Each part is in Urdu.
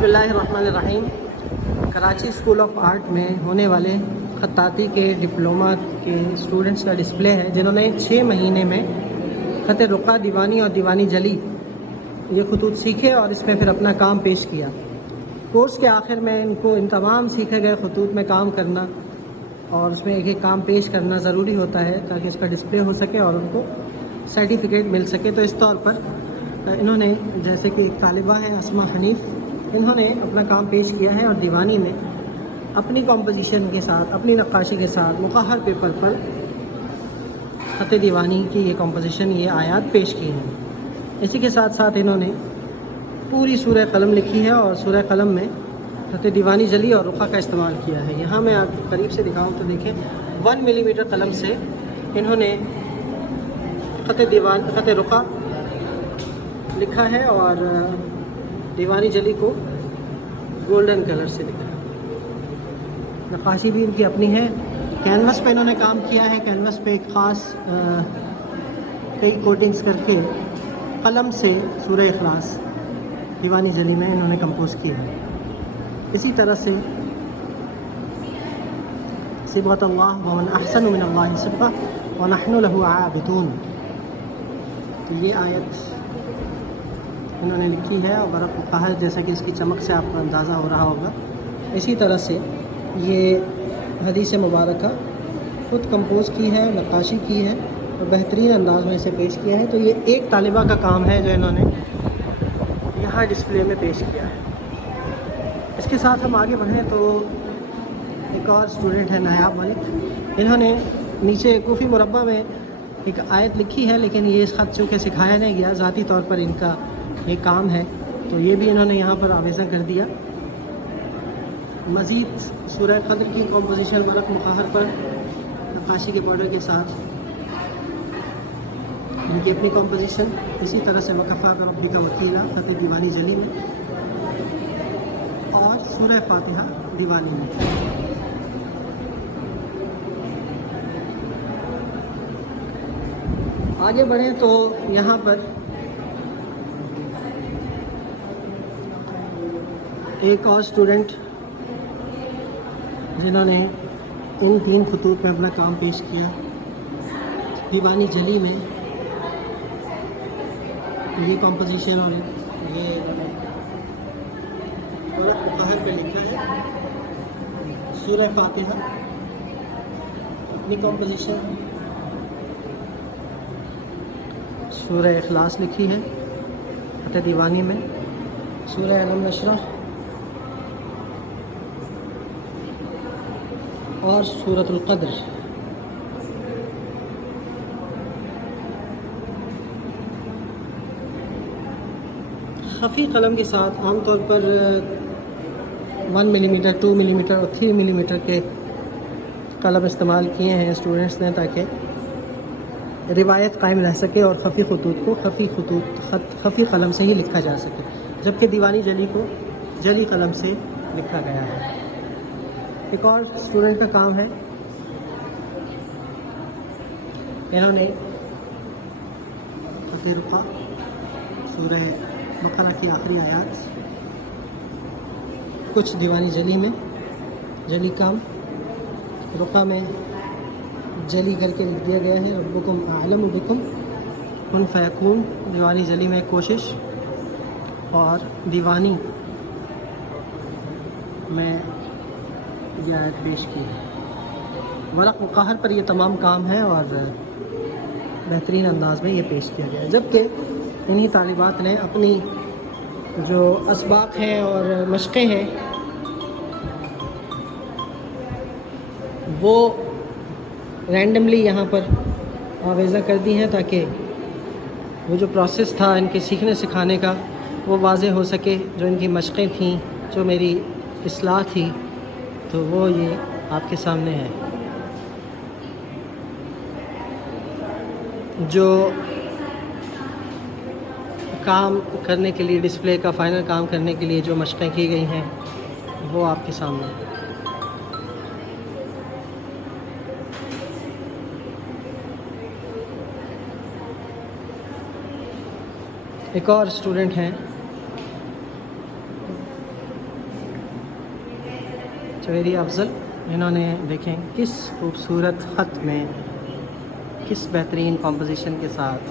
بسم اللہ الرحمن الرحیم۔ کراچی اسکول آف آرٹ میں ہونے والے خطاطی کے ڈپلومہ کے اسٹوڈنٹس کا ڈسپلے ہے، جنہوں نے 6 مہینے میں خط رقعہ، دیوانی اور دیوانی جلی یہ خطوط سیکھے اور اس میں پھر اپنا کام پیش کیا۔ کورس کے آخر میں ان کو ان تمام سیکھے گئے خطوط میں کام کرنا اور اس میں ایک ایک کام پیش کرنا ضروری ہوتا ہے تاکہ اس کا ڈسپلے ہو سکے اور ان کو سرٹیفکیٹ مل سکے۔ تو اس طور پر انہوں نے، جیسے کہ ایک طالبہ ہے اسما حنیف، انہوں نے اپنا کام پیش کیا ہے اور دیوانی میں اپنی کمپوزیشن کے ساتھ، اپنی نقاشی کے ساتھ مقہر پیپر پر خط دیوانی کی یہ کمپوزیشن، یہ آیات پیش کی ہیں۔ اسی کے ساتھ ساتھ انہوں نے پوری سورہ قلم لکھی ہے اور سورہ قلم میں خط دیوانی جلی اور رقعہ کا استعمال کیا ہے۔ یہاں میں آپ قریب سے دکھاؤں تو دیکھیں 1 ملی میٹر قلم سے انہوں نے خط رقعہ لکھا ہے اور دیوانی جلی کو گولڈن کلر سے لکھا ہے۔ نقاشی بھی ان کی اپنی ہے۔ کینوس پہ انہوں نے کام کیا ہے، کینوس پہ ایک خاص کئی کوٹنگز کر کے قلم سے سورہ اخلاص دیوانی جلی میں انہوں نے کمپوز کیا ہے۔ اسی طرح سے صبغۃ اللہ ومن احسن من اللہ صبغۃ ونحن له عابدون، تو یہ آیت انہوں نے لکھی ہے اور برق مقہر، جیسا کہ اس کی چمک سے آپ کو اندازہ ہو رہا ہوگا۔ اسی طرح سے یہ حدیث مبارکہ خود کمپوز کی ہے، نقاشی کی ہے اور بہترین انداز میں اسے پیش کیا ہے۔ تو یہ ایک طالبہ کا کام ہے جو انہوں نے یہاں ڈسپلے میں پیش کیا ہے۔ اس کے ساتھ ہم آگے بڑھیں تو ایک اور اسٹوڈنٹ ہے نایاب ملک، انہوں نے نیچے کوفی مربع میں ایک آیت لکھی ہے، لیکن یہ اس خط چونکہ سکھایا نہیں گیا، ذاتی طور پر ان کا یہ کام ہے، تو یہ بھی انہوں نے یہاں پر آویزہ کر دیا۔ مزید سورہ قدر کی کمپوزیشن ورق مقہر پر نقاشی کے بارڈر کے ساتھ ان کی اپنی کمپوزیشن، اسی طرح سے وکفا بربک وکیلا خط دیوانی جلی میں اور سورہ فاتحہ دیوانی میں۔ آگے بڑھیں تو یہاں پر ایک اور اسٹوڈنٹ جنہوں نے ان 3 خطوط میں اپنا کام پیش کیا، دیوانی جلی میں یہ کمپوزیشن اور یہ ورق مقہر پہ لکھا ہے سورہ فاتحہ، اپنی کمپوزیشن سورہ اخلاص لکھی ہے خط دیوانی میں، سورہ علم نشرح اور سورۃ القدر۔ خفی قلم کے ساتھ عام طور پر 1 ملی میٹر، 2 ملی میٹر اور 3 ملی میٹر کے قلم استعمال کیے ہیں اسٹوڈنٹس نے تاکہ روایت قائم رہ سکے اور خفی خطوط کو خفی قلم سے ہی لکھا جا سکے، جبکہ دیوانی جلی کو جلی قلم سے لکھا گیا ہے۔ ایک اور اسٹوڈنٹ کا کام ہے، انہوں نے خط رقعہ سورہ بقرہ کی آخری آیات کچھ دیوانی جلی میں جلی کام، رقعہ میں جلی کر کے لکھ دیا گیا ہے ربکم اعلم بکم کن فیکون، دیوانی جلی میں کوشش، اور دیوانی میں یہ آیت پیش کی ہے۔ ورق مقہر پر یہ تمام کام ہے اور بہترین انداز میں یہ پیش کیا گیا ہے، جبکہ انہی طالبات نے اپنی جو اسباق ہیں اور مشقیں ہیں وہ رینڈملی یہاں پر آویزہ کر دی ہیں تاکہ وہ جو پروسیس تھا ان کے سیکھنے سکھانے کا وہ واضح ہو سکے، جو ان کی مشقیں تھیں، جو میری اصلاح تھی، تو وہ یہ آپ کے سامنے ہے۔ جو کام کرنے کے لیے، ڈسپلے کا فائنل کام کرنے کے لیے جو مشقیں کی گئی ہیں وہ آپ کے سامنے۔ ایک اور اسٹوڈنٹ ہیں شعری افضل، انہوں نے دیکھیں کس خوبصورت خط میں کس بہترین کمپوزیشن کے ساتھ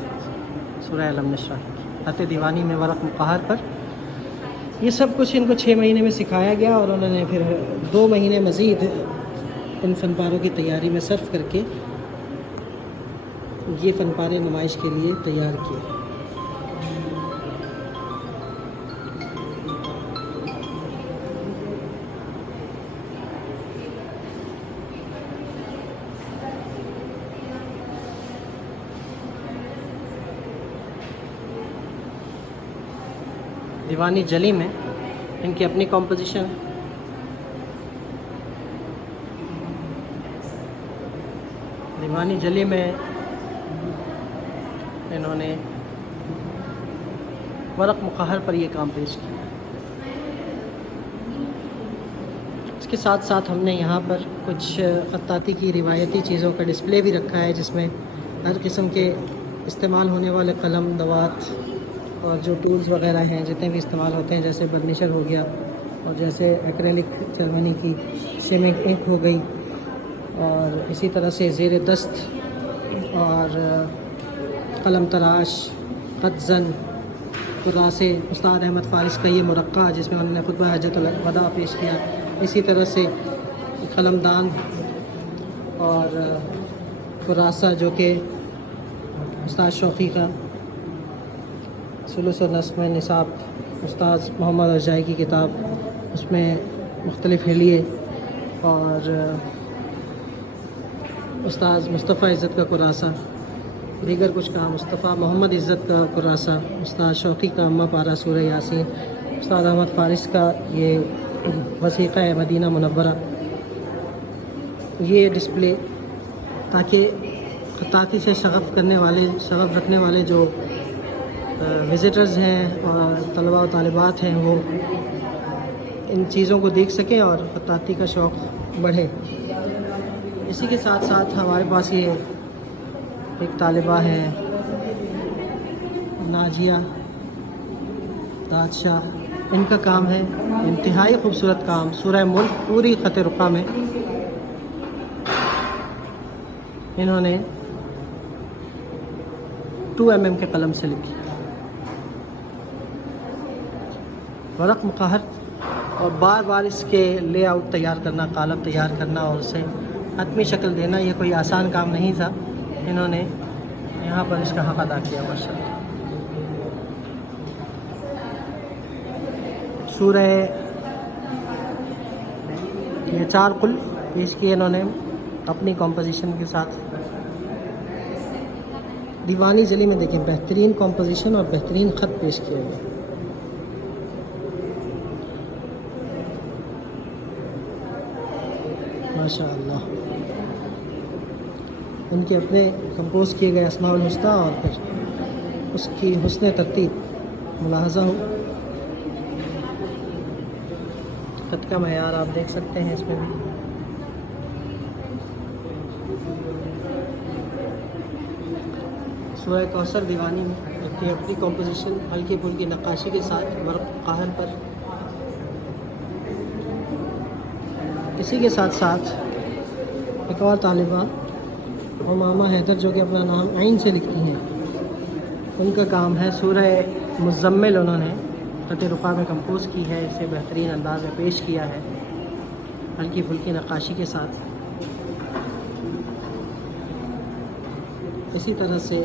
سورہ علم نشرح خط دیوانی میں ورق مقہر پر یہ سب کچھ ان کو 6 مہینے میں سکھایا گیا، اور انہوں نے پھر 2 مہینے مزید ان فن پاروں کی تیاری میں صرف کر کے یہ فن پارے نمائش کے لیے تیار کیے۔ دیوانی جلی میں ان کی اپنی کمپوزیشن، دیوانی جلی میں انہوں نے ورق مقہر پر یہ کام پیش کیا۔ اس کے ساتھ ساتھ ہم نے یہاں پر کچھ خطاطی کی روایتی چیزوں کا ڈسپلے بھی رکھا ہے، جس میں ہر قسم کے استعمال ہونے والے قلم، دوات اور جو ٹولز وغیرہ ہیں جتنے بھی استعمال ہوتے ہیں، جیسے برنیشر ہو گیا، اور جیسے ایکریلک جرمنی کی شیمنگ انک ہو گئی، اور اسی طرح سے زیر دست اور قلم تراش، خط زن، کراسے، استاد احمد فارس کا یہ مرقع جس میں انہوں نے خطبہ حجۃ الوداع پیش کیا، اسی طرح سے قلم دان اور کراسہ جو کہ استاد شوقی کا ثلث و نصف نصاب استاد محمد ارجائی کی کتاب، اس میں مختلف حلیے، اور استاد مصطفیٰ عزت کا کراسہ، دیگر کچھ کام، مصطفیٰ محمد عزت کا کراسہ، استاد شوقی کا امہ پارہ سورہ یاسین، استاد احمد فارس کا یہ وثیقہ مدینہ منورہ، یہ ڈسپلے تاکہ خطاطی سے شغف رکھنے والے جو وزٹرز ہیں اور طلباء و طالبات ہیں وہ ان چیزوں کو دیکھ سکیں اور خطاطی کا شوق بڑھے۔ اسی کے ساتھ ساتھ ہمارے پاس یہ ایک طالبہ ہے ناجیہ دادشاہ، ان کا کام ہے انتہائی خوبصورت کام، سورہ ملک پوری خط رقعہ میں انہوں نے 2 mm کے قلم سے لکھی، ورق مقہر، اور بار بار اس کے لے آؤٹ تیار کرنا، قالب تیار کرنا اور اسے حتمی شکل دینا، یہ کوئی آسان کام نہیں تھا۔ انہوں نے یہاں پر اس کا حق ادا کیا ماشاءاللہ۔ سورہ یہ 4 قل پیش کیے انہوں نے اپنی کمپوزیشن کے ساتھ۔ دیوانی جلی میں دیکھیں بہترین کمپوزیشن اور بہترین خط پیش کیا گیا۔ ماشاء اللہ، ان کے اپنے کمپوز کیے گئے اسماء الحسنیٰ اور پھر اس کی حسن ترتیب ملاحظہ ہو۔ خط کا معیار آپ دیکھ سکتے ہیں اس میں بھی۔ سورہ کوثر دیوانی میں اپنی کمپوزیشن ہلکی پھلکی نقاشی کے ساتھ ورق قاہر پر۔ اسی کے ساتھ ساتھ ایک اور طالبہ امامہ حیدر جو کہ اپنا نام عین سے لکھتی ہیں، ان کا کام ہے سورہ مزمل، انہوں نے خط رقعہ میں کمپوز کی ہے، اسے بہترین انداز میں پیش کیا ہے ہلکی پھلکی نقاشی کے ساتھ۔ اسی طرح سے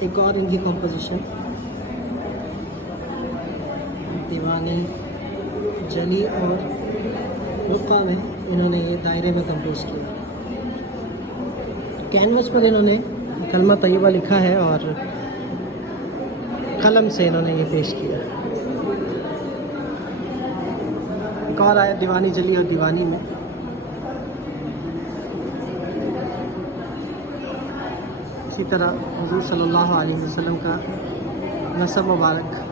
ایک اور ان کی کمپوزیشن دیوانی جلی اور رقعہ میں انہوں نے یہ دائرے میں کمپوز کیا۔ کینوس پر انہوں نے کلمہ طیبہ لکھا ہے اور قلم سے انہوں نے یہ پیش کیا۔ ایک اور آیا دیوانی جلی اور دیوانی میں اسی طرح حضور صلی اللہ علیہ وسلم کا نسب مبارک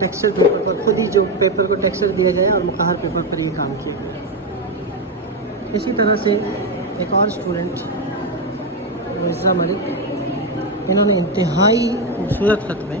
ٹیکسچر پیپر پر، خود ہی جو پیپر کو ٹیکسچر دیا جائے اور مقہر پیپر پر یہ کام کیا۔ اسی طرح سے ایک اور اسٹوڈنٹ مرزا ملک، انہوں نے انتہائی خوبصورت خط میں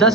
10